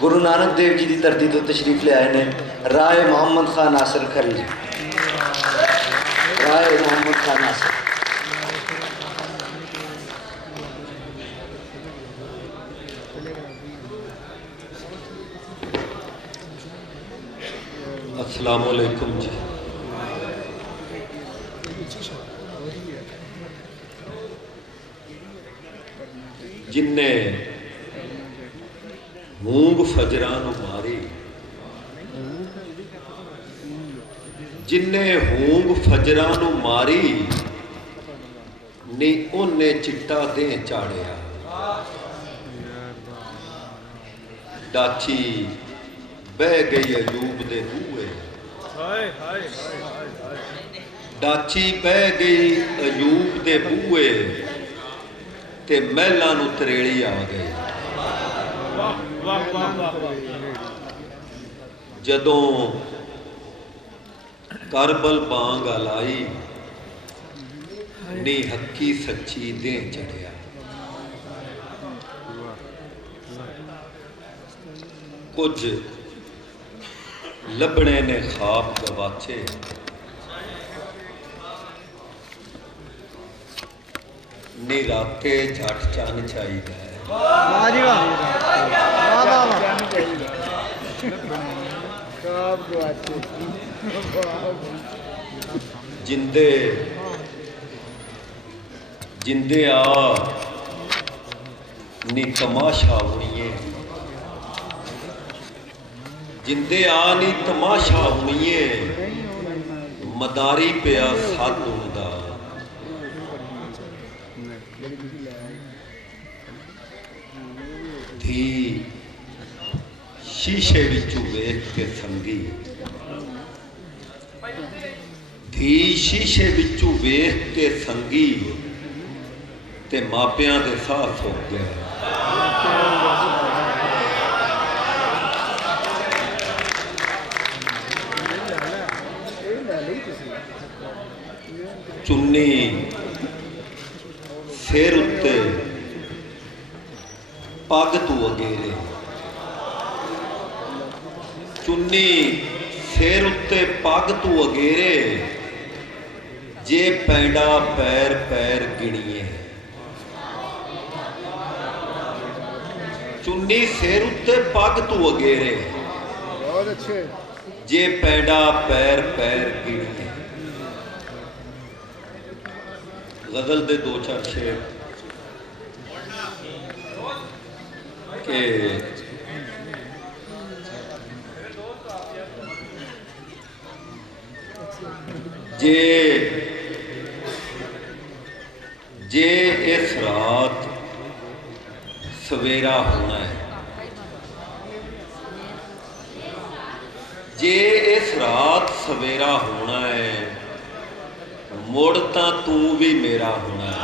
गुरु नानक देव जी की धरती तो तशरीफ ले आए ने राय मोहम्मद खान नासिर खरी जी। राय मोहम्मद खान नासिर। अस्सलाम वालेकुम जी। जिन्ने मूंग फजरां नूं मारी, जिन्ने हूंग फजरां नूं मारी नी ओने चिट्टा दे चाड़िया। डाची बह गई अयूब दे बूहे, डाची बह गई अयूब दे बूहे ते महलां नूं तरेड़ी आ गई। जदों करबल बांग अलाई नी हकी सच्ची दे चढ़िया। कुछ लभने ने खाब गवाचे, नी राते झट चन चाहिए। जिंदे जिंदे आ नी तमाशा हुई, जिंदे आ नी तमाशा हुई। मदारी पिया साधू दा थी शीशे विचों वेख के संगी, थी शीशे विचों वेख के संगी ते मापियां दे साथ हो गया। चुन्नी सिर उत्ते पग तू अगेरे, चुन्नी सिर उत्ते पग तू अगेरे जे पैंडा पैर पैर गिणिए। चुन्नी सिर उत्ते पग तू अगेरे जे पैंडा पैर पैर गिणिए। गजल दे दो चार शेर के जे इस रात सवेरा होना है, जे इस रात सवेरा होना है, मुड़ तां तू भी मेरा होना है।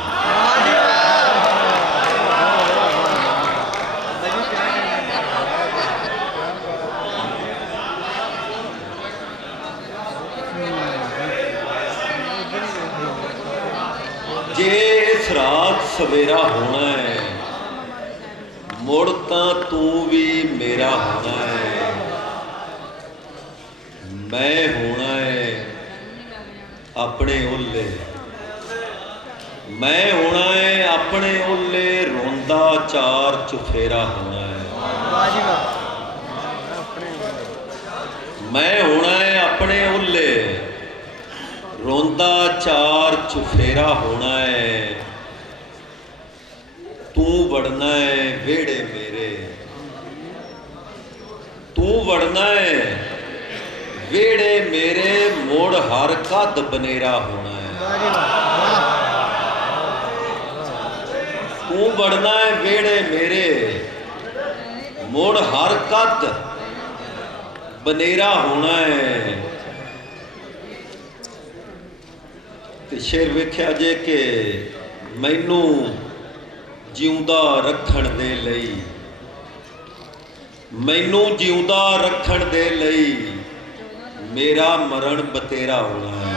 जे इस रात सवेरा होना है, मुड़ तां तू भी मेरा होना है। मैं होना है अपने ओले, मैं होना है अपने ओले, रोंदा चार चुफेरा होना है। मैं होना है अपने ओले, रोंदा चार चुफेरा होना है। तू वड़ना है वेड़े मेरे, तू वड़ना है वेड़े मेरे, मोड़ हर कद बनेरा होना है। तू वड़ना है वेड़े मेरे, मोड़ हर कद बनेरा होना है। ते शेर वेख्या जे कि मैनू जिउंदा रखण दे लई, मैनू जिउंदा रखण दे लई मेरा मरण बतेरा होना है।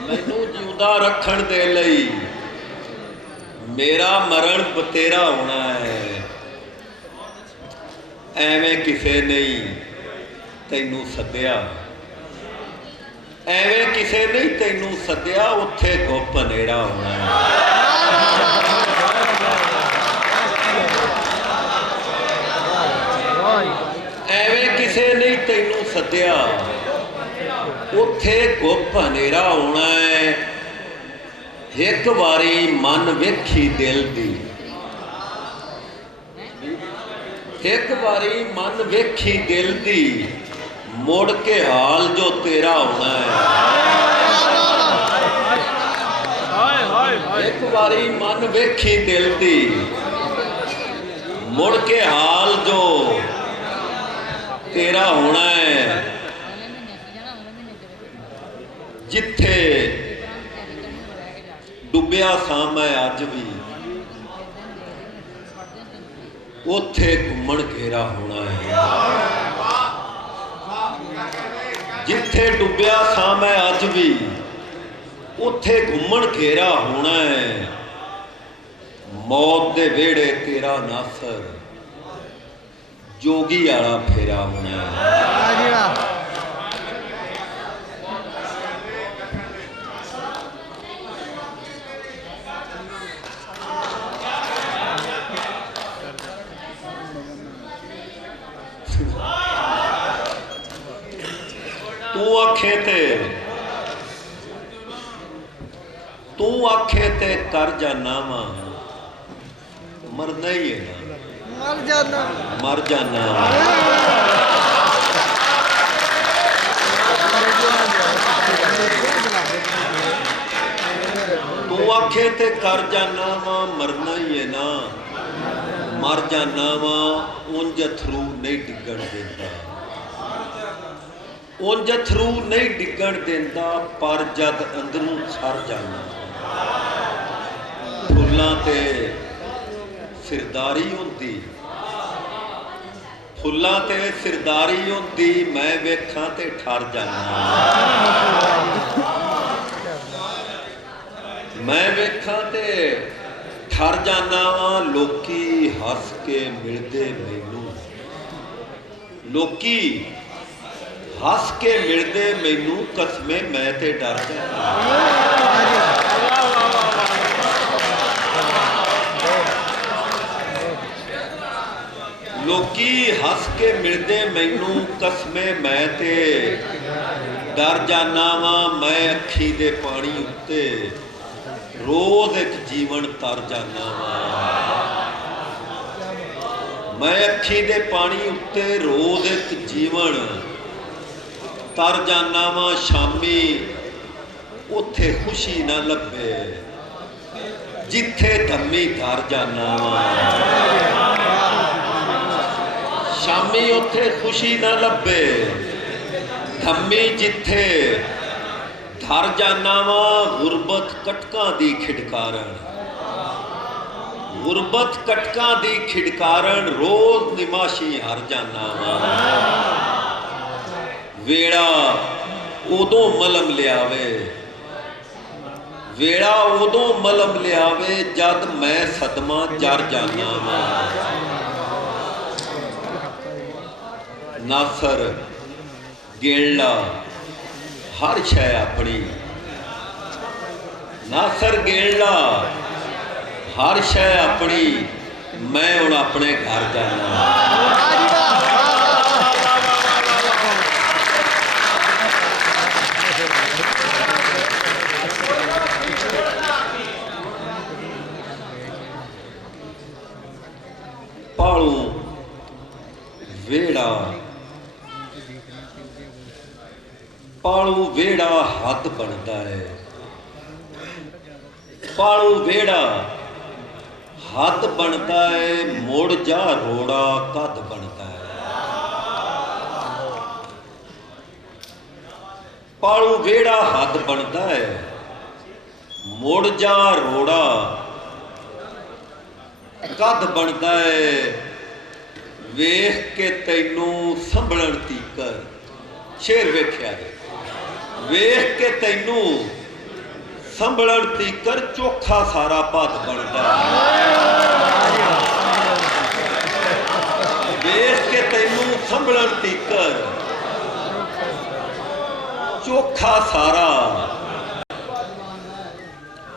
मैनू जिउंदा रखण दे लई मेरा मरण बतेरा होना है, ਐਵੇਂ ਕਿਸੇ नहीं तैनू सद्या, ਐਵੇਂ ਕਿਸੇ नहीं तैनू सद्या, उत्थे गुप हनेरा होना है। ਐਵੇਂ ਕਿਸੇ नहीं तैनू सद्या, उत्थे गुप हनेरा होना है। एक बारी मन वेखी दिल दी, एक बारी मन वेखी दिल दी, मुड़ के हाल जो तेरा होना है। एक बारी मन वेखी दिल दी, मुड़ के हाल जो तेरा होना है। जिथे डुबिया सां मैं अज भी, उत्थे घूमन घेरा होना है। जिथे डुबिया सां मैं अज भी, उत्थे घूमन घेरा होना है। मौत दे वेड़े तेरा नासर, जोगी आला फेरा होना है। तू आखे ते कर जाना वा, मरना ही है ना, मर जाना। तू आखे ते कर जाना वा, मरना ही है ना, मर जाना वा। उंज अथरू नहीं डिगण देता, उंज अथरू नहीं डिगण देता, पर जद अंदरों सर जाना। फुल्लां ते सिरदारी होंदी, फुल्लां ते सिरदारी होंदी, मैं वेखां ते ठर जाना। मैं वेखां ते ठर जाना वा। लोकी हस के मिलदे मैनू, लोकी हस के मिलदे मैनू, कसमे मैं ते डर जाना। लोकी हस के मिलदे मैनू, कसमे मैं ते डर जाना वा। मैं अखी दे पानी उत्ते रोज एक जीवन तर जाना वा। मैं अखी दे पानी उत्ते रोज एक जीवन तर जाना वा। शामी उत्थे खुशी ना लभे, जिथे धम्मी धर जाना वा। शामी उत्थे खुशी ना लभे, धम्मी जिथे धर जाना वा। गुरबत कटकां दी खिडकारण, गुरबत कटकां दी खिडकारण, रोज निमाशी हर जाना वा। वेड़ा उदों मलम लियावे, वेड़ा उदों मलम लियावे, जद मैं सदमा जर जाना वा। नासर गिणला हर शै अपनी, नासर गिणला हर शै अपनी, मैं हुण अपने घर जाना। पालू वेड़ा, पालू वेड़ा हद बनता है, पालू वेड़ा हद बनता है, मुड़ जा रोड़ा कद बनता है। पालू वेड़ा हद बनता है, मुड़ जा रोड़ा कद बनता है। वेख के तैनू संभलन तीकर, शेर वेख्या, वेख के तैनू ਸੰਭਲਣ ਤੀਕਰ ਚੋਖਾ ਸਾਰਾ ਪੱਤ ਬਣਦਾ ਵੇਖ ਕੇ ਤੈਨੂੰ ਸੰਭਲਣ ਤੀਕਰ ਚੋਖਾ ਸਾਰਾ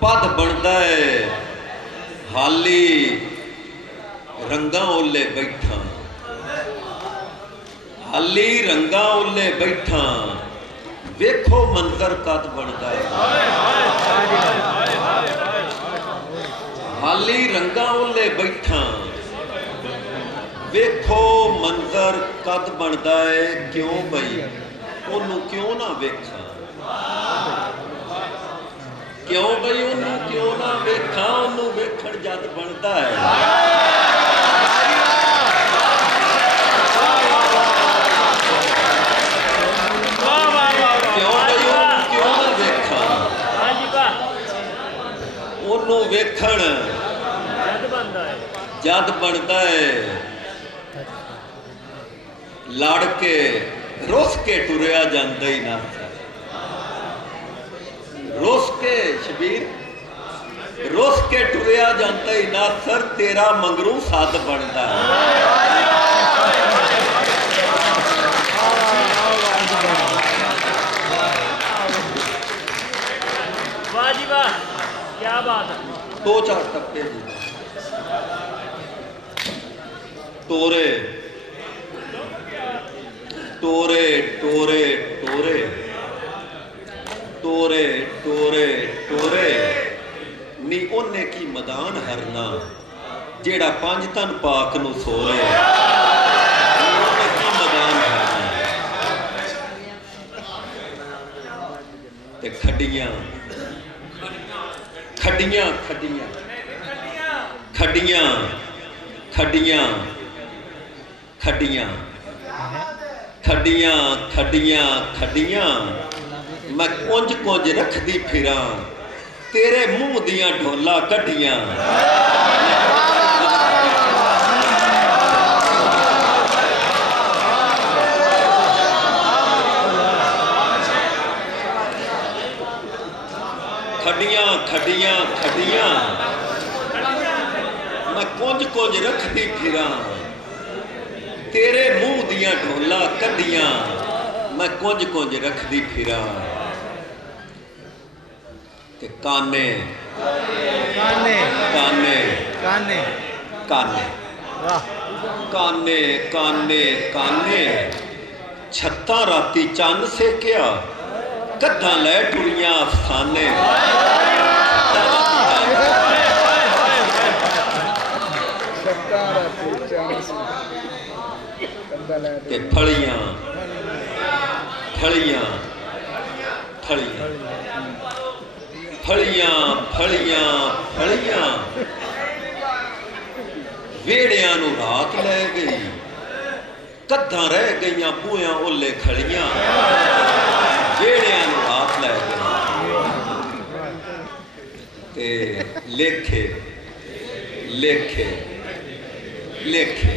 ਪੱਤ ਬਣਦਾ ਹੈ ਹਾਲੀ ਰੰਗਾਂ ਓਲੇ ਬੈਠਾ ਹਾਲੀ ਰੰਗਾਂ ਓਲੇ ਬੈਠਾ ਵੇਖੋ ਮੰਜ਼ਰ ਕਦ ਬਣਦਾ ਹੈ ਹਾਲੀ ਰੰਗਾਂ ਓਲੇ ਬੈਠਾ ਵੇਖੋ ਮੰਜ਼ਰ ਕਦ ਬਣਦਾ ਹੈ ਕਿਉਂ ਬਈ ਉਹਨੂੰ ਕਿਉਂ ਨਾ ਵੇਖਾਂ ਕਿਉਂ ਬਈ ਉਹਨੂੰ ਕਿਉਂ ਨਾ ਵੇਖਾਂ ਉਹਨੂੰ ਵੇਖਣ ਜਦ ਬਣਦਾ ਹੈ ਉਹਨੂੰ ਵੇਖਣ ਜਦ ਬਣਦਾ ਹੈ ਲੜ ਕੇ ਰੁੱਸ ਕੇ ਟੁਰਿਆ ਜਾਂਦਾ ਹੀ ਨਾ ਰੁੱਸ ਕੇ ਸ਼ਬੀਰ ਰੁੱਸ ਕੇ ਟੁਰਿਆ ਜਾਂਦਾ ਹੀ ਨਾ ਸਰ ਤੇਰਾ ਮੰਗਰੂ ਸੱਦ ਬਣਦਾ ਵਾਹ ਜੀ ਵਾਹ क्या बात है दो चार टप्पे टोरे टोरे टोरे टोरे टोरे टोरे टोरे नी ओने की मैदान हरना जेड़ा पंज तन पाक नू सोरे ओने की मैदान हरना ते खड्डियां खड्डियां खड्डियां खड्डियां खड्डियां खड्डियां खड्डियां खड्डियां खड्डियां मैं कुंज कुंज रखदी फिरां तेरे मुंह दियां ढोला कड्डियां खड्डियां खड्डियां खड्डियां मैं कुंज कुंज रखदी फिरां तेरे मुंह दियां ढोला कड्डियां मैं कुंज कुंज रखदी फिरां ते काने काने काने काने काने काने काने काने छत्ता राती चंद से क्या कद्दां लै टुरियां अफसाने ते फलियां फलियां फलियां फलियां फलियां फलियां वेड़ियां नू रात लै गई कद्दां रह गईयां बूहियां ओले खड़ियां वेड़ियां नू रात लै गई ते लेखे लेखे लेखे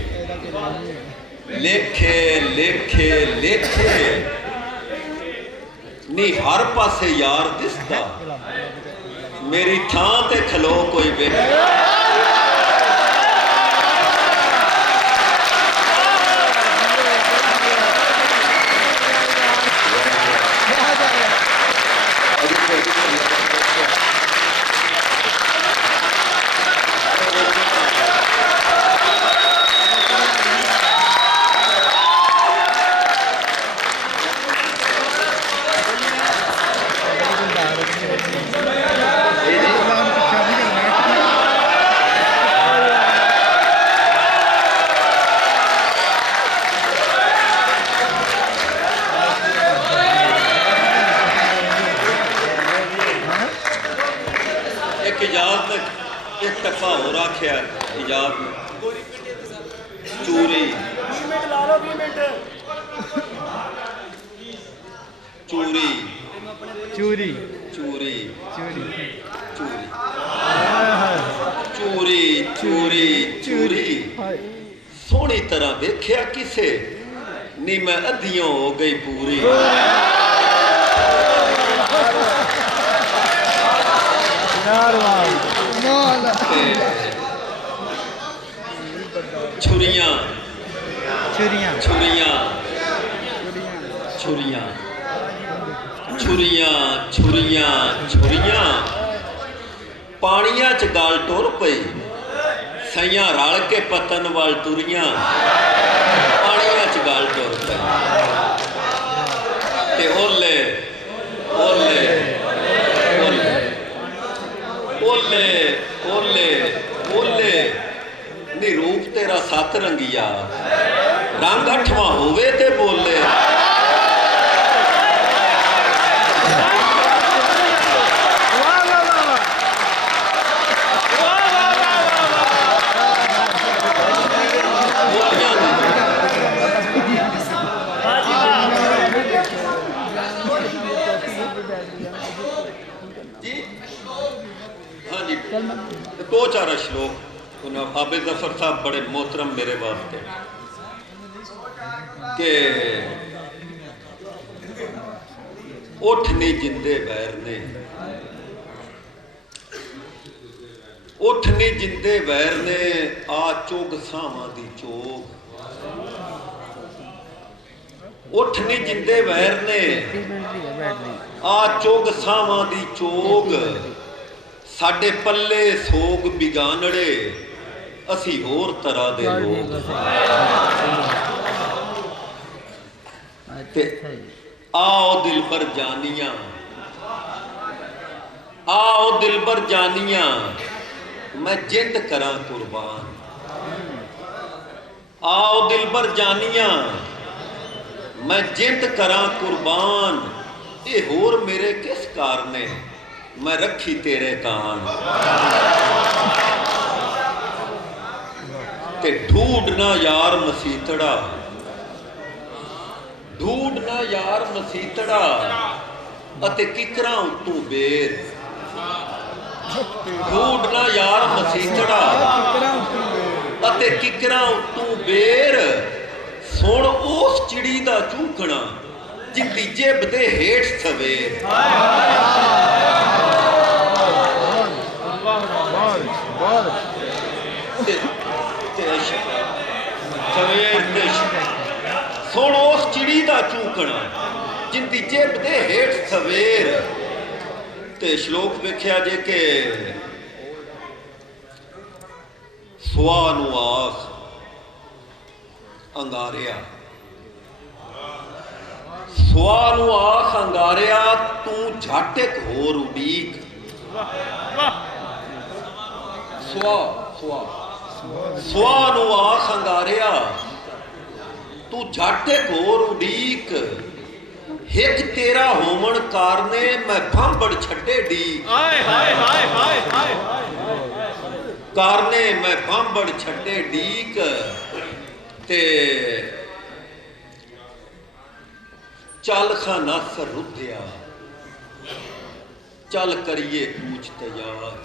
लेखे लेखे लेखे नी हर पासे यार दिसदा मेरी थां ते खलो कोई वेखे एक टप्पा हो रखा इजाब चूरी चूरी चूरी चूरी चूरी चूरी चूरी सोहनी तरह वेख्या किसे नी मैं अद्धियों हो गई पूरी छुरियां छुरियां छुरियां छुरियां छुरियां छुरियां छुरियां पानिया च गल टुर पई सैयां रल के पतन वाल तुरियां पानिया च गल टुर पई ते ओले ओले ओले ओले ओले ओले नी रूप तेरा सत रंगिया रंग अठवां होवे ते बोले हाँ जी दो चार श्लोक हाफिज जफर साहब बड़े मोहतरम मेरे वास्ते के उठ नहीं जिंदे वैर ने उठ नहीं जिंदे वैर ने आ चोग सावां दी चोग उठ नहीं जिंदे वैर ने आ चोग सावां दी चोग साडे पल्ले सोग बिगानड़े असी होर तरह दे लोग ते आओ दिलबर जानियां आओ दिलबर जानियां मैं जिंद करा कुर्बान आओ दिलबर जानियां मैं जिंद करा कुर्बान ये होर मेरे किस कारने मैं रखी तेरे कान ते ढूंढना यार मसीतड़ा ढूंढना यार मसीतड़ा अते किकरां उत्तों बेर ढूंढना यार मसीतड़ा अते किकरां उत्तों बेर सुन उस चिड़ी दा चूकना जिंदी जेब दे हेठ सवेर सुन उस चिड़ी दा चूकना जिंदी जेब दे हेठ सवेर ते श्लोक वेख्या जे के सुआ नू आख अंगारिया सुआ नू आख अंगारिया तू झट एक होर उडीक सुआ सुआ सुआ नू आख अंगारिया तू झट एक होर उडीक हिक तेरा होमन कारने मैं भांबड़ छड्डे डीक कारने मैं भांबड़ छड्डे डीक ते चल खाना सर रुधिया चल करिए पूछ तैयार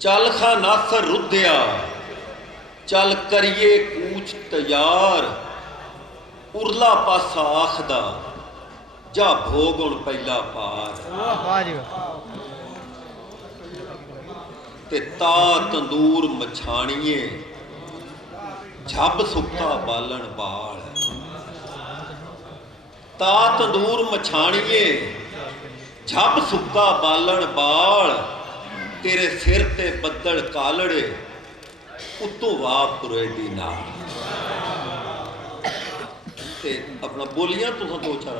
चल खाना सर रुधिया चल करिए कूच तैयार उरला पासा आखदा जा भोगुण पहला पार ते ता तंदूर मछाणिए झब सुक्का बालन बाल ता तंदूर मछाणिए झब सुक्का बालन बाल तेरे सिर ते बदल कालड़े उत्तों वापुरे दी नाल ते अपना बोलियां तुसां दो चार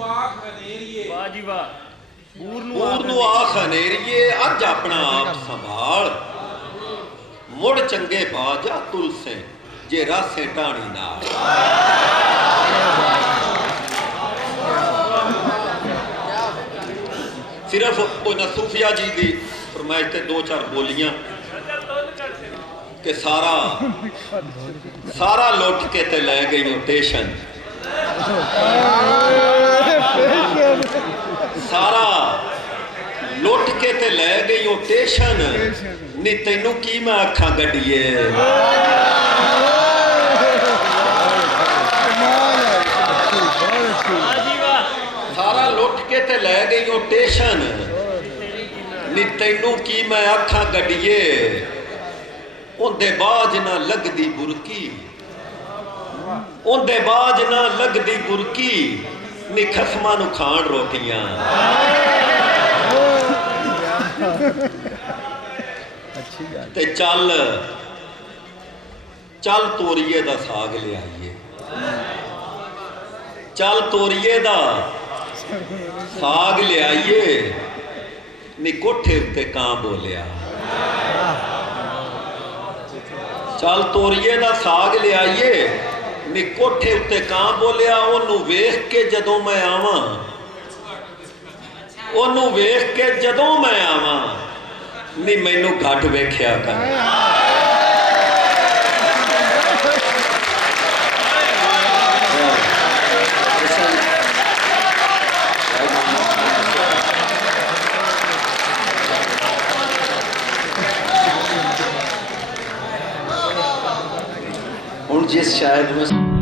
वाह जी वाह पूर नू आख हनेरिए अज अपना आप संभाल मुड़ चंगे बाजा तुलसे जे रासे टाणी नाल सिर्फ सूफिया जी की फरमाइश ते दो चार बोलियां कि सारा सारा लुट के ते लै गई स्टेशन सारा लुट के ते लै गई स्टेशन नी तैनू की मैं आखा गड्डिए सारा लुट के ते लै गई स्टेशन नी तैनू की मैं आखा गड्डिए ਉਹਦੇ ਬਾਜ ਨਾ ਲੱਗਦੀ ਬੁਰਕੀ, ਉਹਦੇ ਬਾਜ ਨਾ ਲੱਗਦੀ ਬੁਰਕੀ, ਨੀ ਖਸਮਾਂ ਨੂੰ ਖਾਣ ਰੋਟੀਆਂ। ਤੇ ਚੱਲ ਚੱਲ ਤੋਰੀਏ ਦਾ ਸਾਗ ਲਿਆਈਏ, ਚੱਲ ਤੋਰੀਏ ਦਾ ਸਾਗ ਲਿਆਈਏ, ਨੀ ਕੋਠੇ ਉੱਤੇ ਕਾਂ ਬੋਲਿਆ। ਚੱਲ ਤੋਰੀਏ ਦਾ ਸਾਗ ਲਿਆਈਏ, ਨੀ ਕੋਠੇ ਉੱਤੇ ਕਾਂ ਬੋਲਿਆ। ਉਹਨੂੰ ਵੇਖ ਕੇ ਜਦੋਂ ਮੈਂ ਆਵਾਂ, ਉਹਨੂੰ ਵੇਖ ਕੇ ਜਦੋਂ ਮੈਂ ਆਵਾਂ, ਨੀ ਮੈਨੂੰ ਘੱਟ ਵੇਖਿਆ ਕਰ। ਹੁਣ ਜਿਸ शायद में